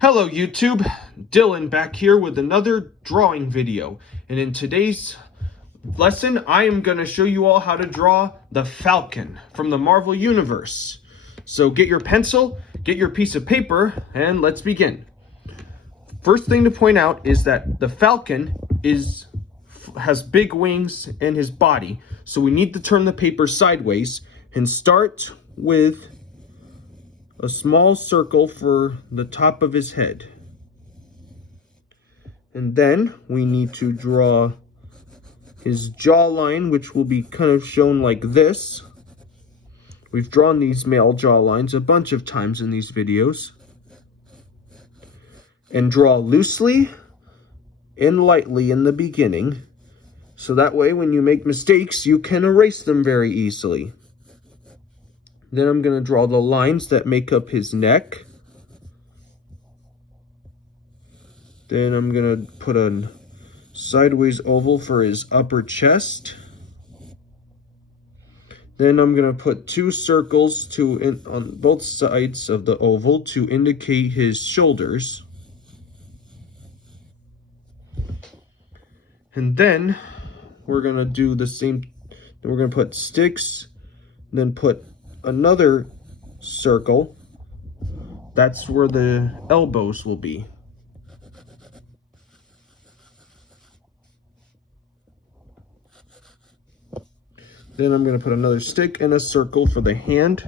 Hello YouTube, Dylan back here with another drawing video, and in today's lesson I am going to show you all how to draw the Falcon from the Marvel Universe. So get your pencil, get your piece of paper, and let's begin. First thing to point out is that the Falcon has big wings in his body, so we need to turn the paper sideways and start with a small circle for the top of his head. And then we need to draw his jawline, which will be kind of shown like this. We've drawn these male jawlines a bunch of times in these videos. And draw loosely and lightly in the beginning, so that way when you make mistakes, you can erase them very easily. Then I'm going to draw the lines that make up his neck. Then I'm going to put a sideways oval for his upper chest. Then I'm going to put two circles on both sides of the oval to indicate his shoulders. And then we're going to do the same. We're going to put sticks, then put another circle. That's where the elbows will be. Then I'm going to put another stick and a circle for the hand.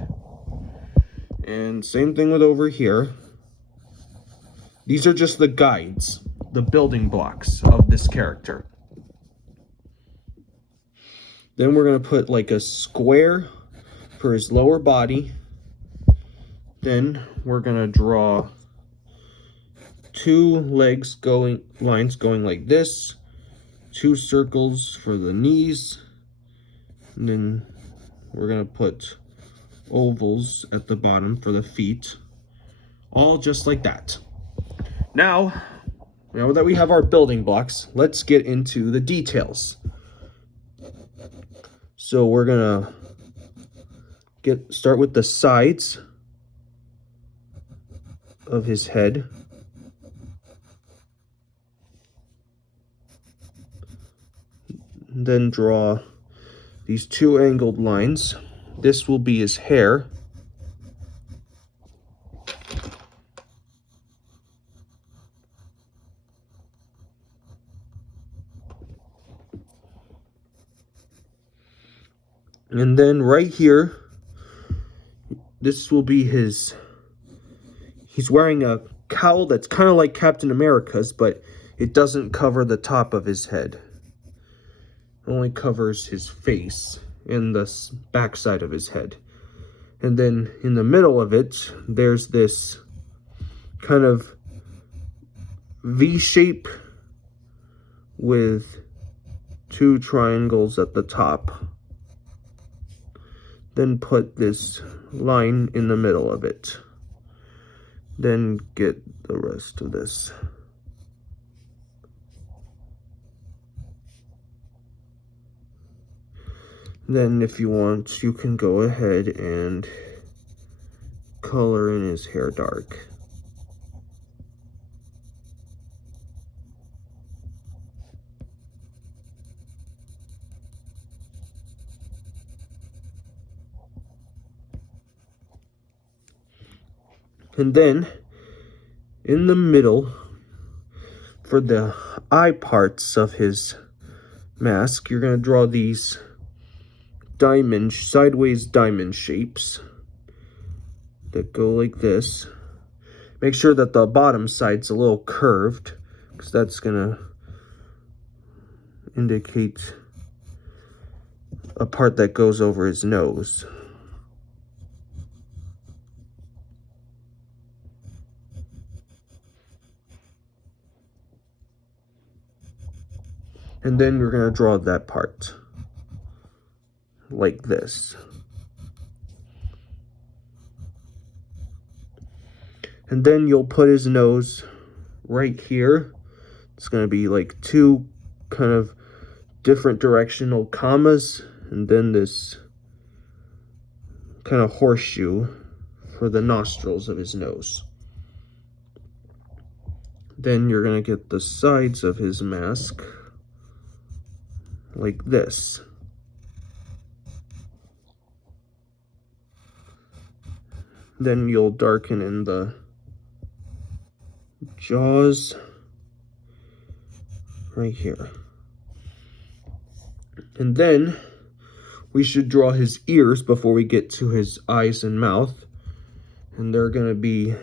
And same thing with over here. These are just the guides, the building blocks of this character. Then we're going to put like a square for his lower body. Then we're going to draw two lines going like this, two circles for the knees, and then we're going to put ovals at the bottom for the feet, all just like that. Now that we have our building blocks, let's get into the details. So we're going to start with the sides of his head. Then draw these two angled lines. This will be his hair. And then right here, this will be he's wearing a cowl that's kind of like Captain America's, but it doesn't cover the top of his head. It only covers his face and the backside of his head. And then in the middle of it, there's this kind of V shape with two triangles at the top. Then put this line in the middle of it. Then get the rest of this. Then if you want, you can go ahead and color in his hair dark. And then, in the middle, for the eye parts of his mask, you're going to draw these sideways diamond shapes that go like this. Make sure that the bottom side's a little curved, because that's going to indicate a part that goes over his nose. And then we're going to draw that part like this. And then you'll put his nose right here. It's going to be like two kind of different directional commas, and then this kind of horseshoe for the nostrils of his nose. Then you're going to get the sides of his mask like this. Then you'll darken in the jaws right here. And then we should draw his ears before we get to his eyes and mouth. And they're going to be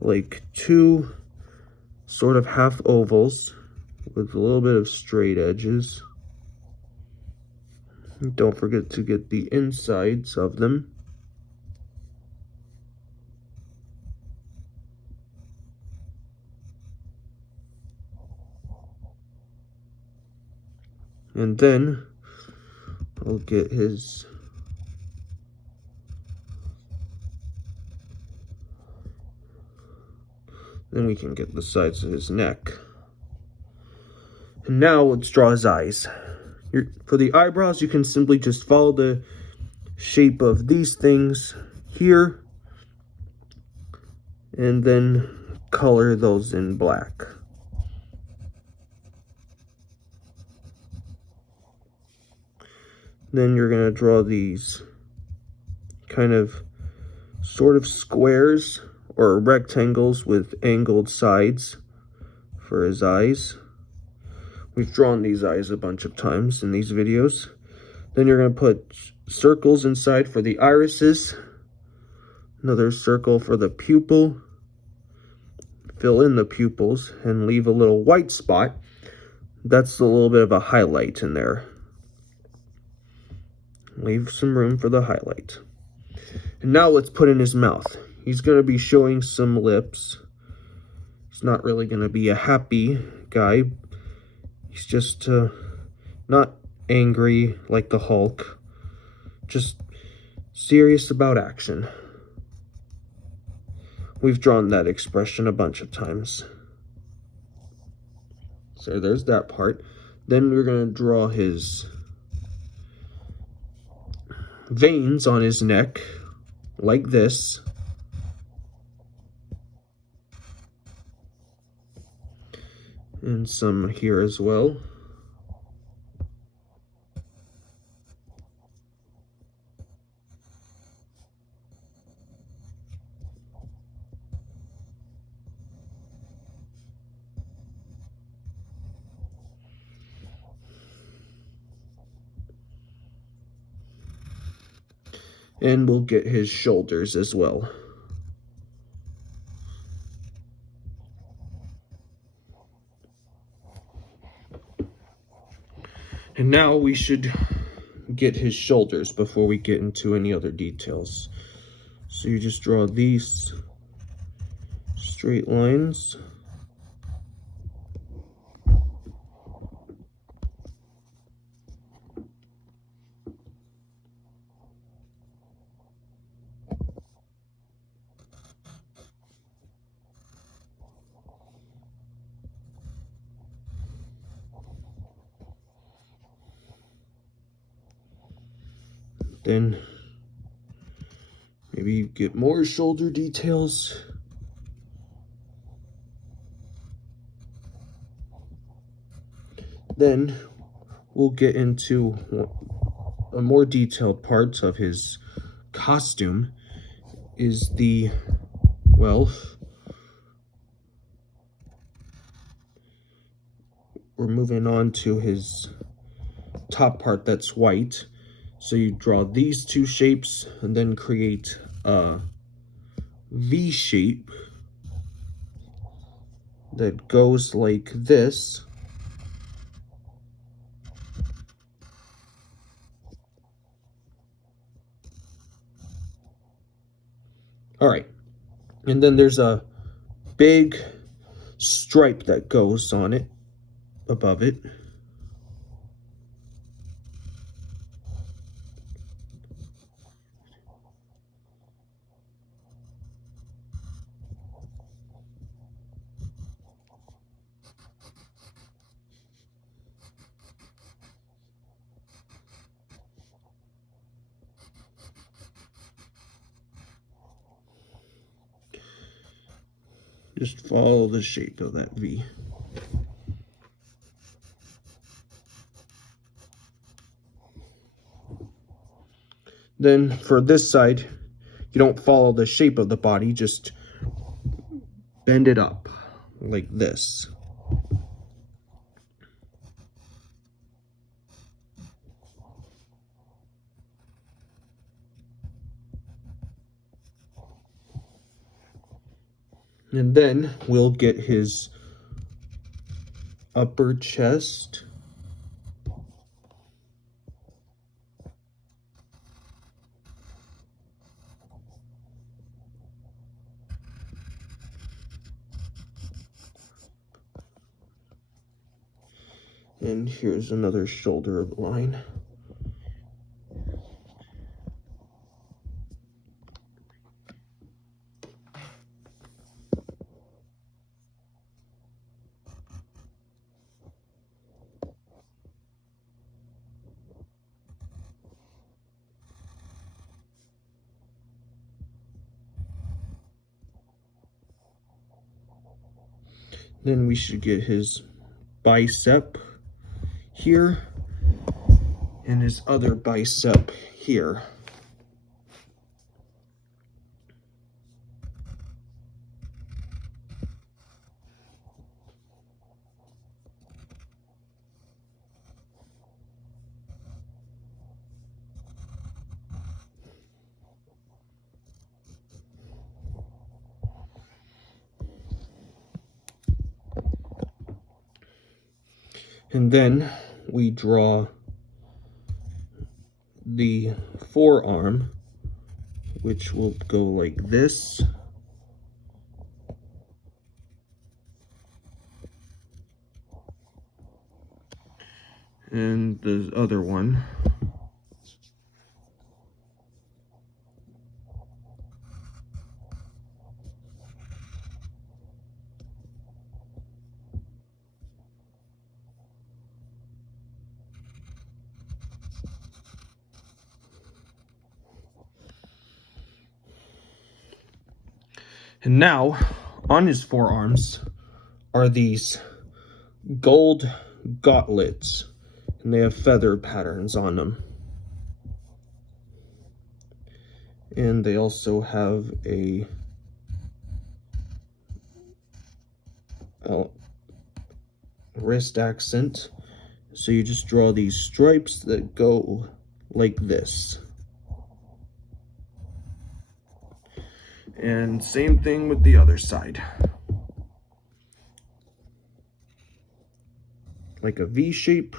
like two sort of half ovals with a little bit of straight edges. Don't forget to get the insides of them. And then I'll get his then we can get the sides of his neck. And now let's draw his eyes. For the eyebrows, you can simply just follow the shape of these things here and then color those in black. Then you're going to draw these kind of sort of squares or rectangles with angled sides for his eyes. We've drawn these eyes a bunch of times in these videos. Then you're going to put circles inside for the irises, another circle for the pupil, fill in the pupils and leave a little white spot. That's a little bit of a highlight in there. Leave some room for the highlight. And now let's put in his mouth. He's going to be showing some lips. He's not really going to be a happy guy. He's just not angry like the Hulk. Just serious about action. We've drawn that expression a bunch of times. So there's that part. Then we're going to draw his veins on his neck like this. And some here as well. And we'll get his shoulders as well. And now we should get his shoulders before we get into any other details. So you just draw these straight lines. Then maybe get more shoulder details. Then we'll get into a more detailed part of his costume is the, well, we're moving on to his top part that's white. So you draw these two shapes and then create a V shape that goes like this. All right, and then there's a big stripe that goes on it, above it. Just follow the shape of that V. Then for this side, you don't follow the shape of the body, just bend it up like this. And then we'll get his upper chest. And here's another shoulder line. Then we should get his bicep here and his other bicep here. And then we draw the forearm, which will go like this. And the other one. And now, on his forearms are these gold gauntlets, and they have feather patterns on them. And they also have a wrist accent. So you just draw these stripes that go like this. And same thing with the other side. Like a V shape.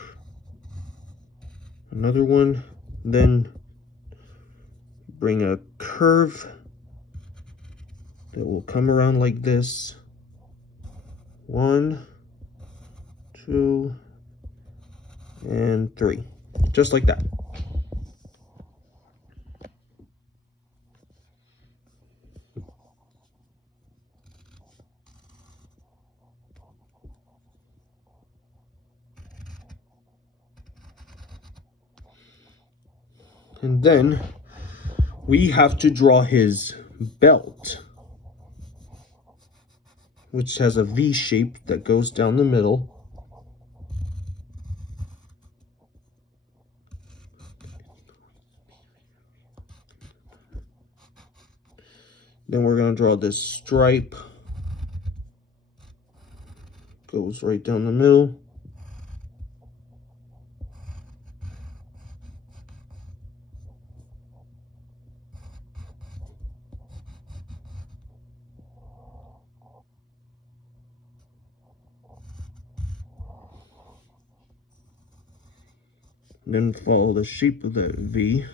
Another one. Then bring a curve that will come around like this. 1, 2, and 3. Just like that. And then we have to draw his belt, which has a V shape that goes down the middle. Then we're going to draw this stripe. Goes right down the middle. Then follow the shape of that V.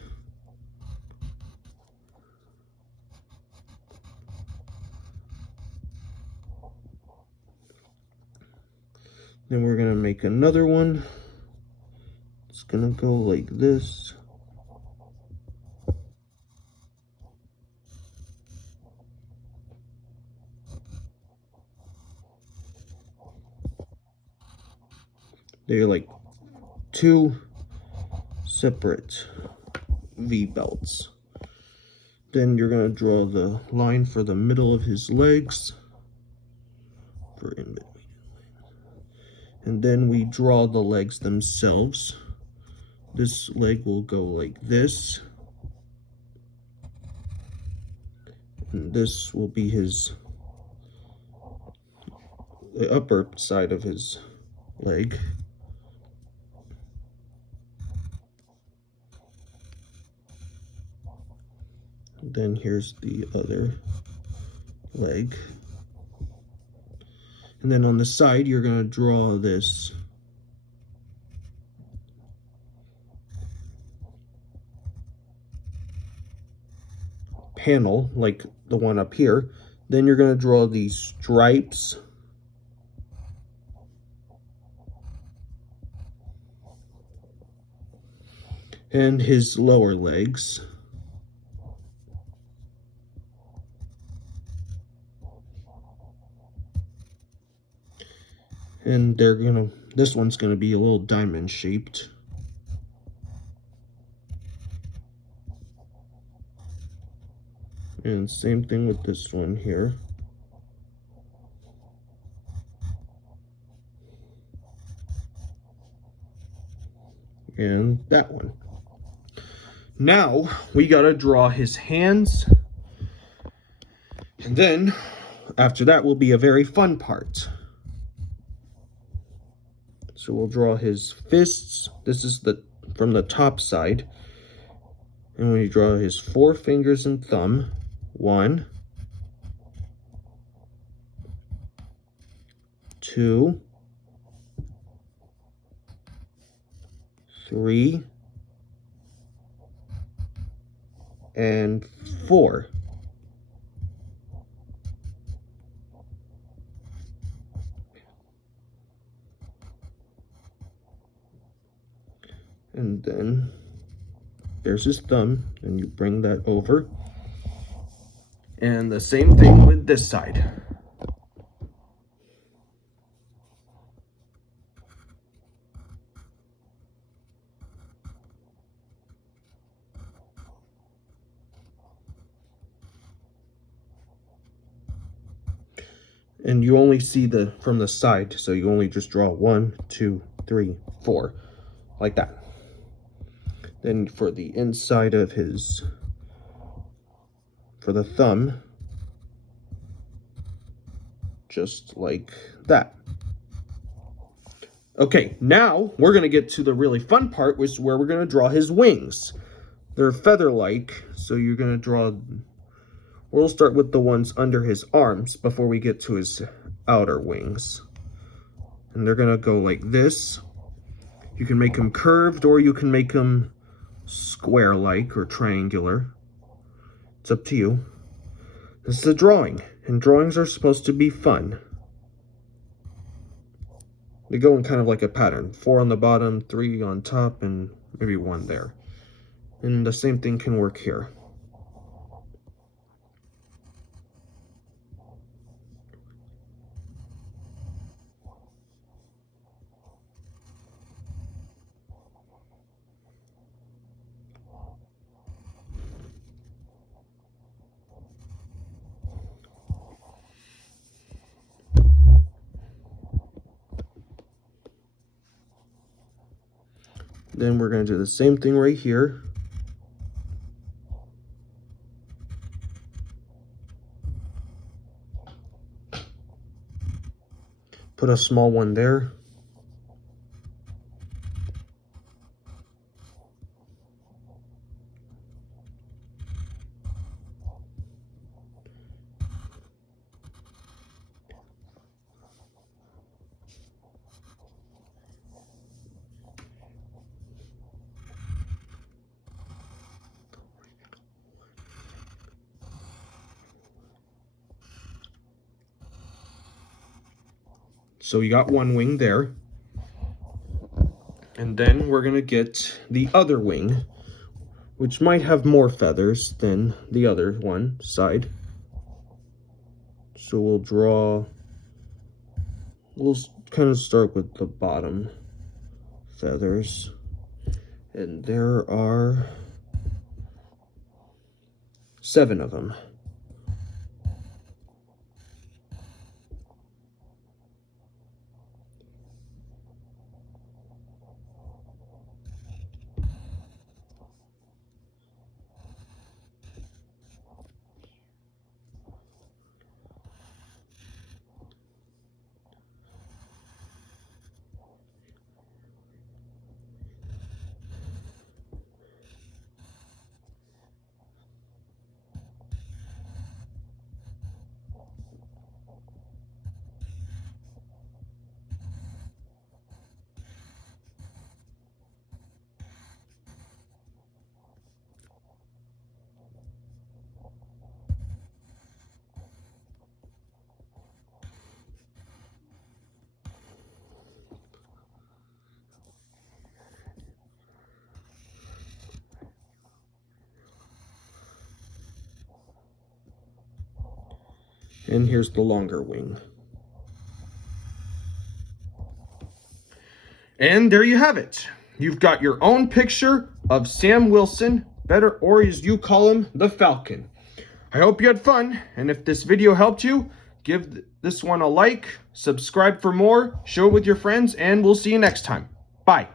Then we're going to make another one. It's going to go like this. They're like two separate V belts. Then you're going to draw the line for the middle of his legs. for in between. And then we draw the legs themselves. This leg will go like this. And this will be the upper side of his leg. And then here's the other leg. And then on the side, you're going to draw this panel like the one up here. Then you're going to draw these stripes and his lower legs. And this one's gonna be a little diamond shaped. And same thing with this one here. And that one. Now we gotta draw his hands. And then after that will be a very fun part. So we'll draw his fists. This is from the top side. And we draw his 4 fingers and thumb. 1, 2, 3, and 4. And then there's his thumb, and you bring that over. And the same thing with this side. And you only see from the side, so you only just draw 1, 2, 3, 4, like that. Then for the inside of for the thumb, just like that. Okay, now we're gonna get to the really fun part, which is where we're gonna draw his wings. They're feather-like, so you're gonna draw, we'll start with the ones under his arms before we get to his outer wings. And they're gonna go like this. You can make them curved, or you can make them square-like or triangular. It's up to you. This is a drawing, and drawings are supposed to be fun. They go in kind of like a pattern. 4 on the bottom, 3 on top, and maybe 1 there. And the same thing can work here. Then we're going to do the same thing right here. Put a small one there. So you got one wing there. And then we're gonna get the other wing, which might have more feathers than the other one side. So we'll kind of start with the bottom feathers. And there are 7 of them. And here's the longer wing. And there you have it. You've got your own picture of Sam Wilson, better, or as you call him, the Falcon. I hope you had fun, and if this video helped you, give this one a like, subscribe for more, show it with your friends, and we'll see you next time. Bye.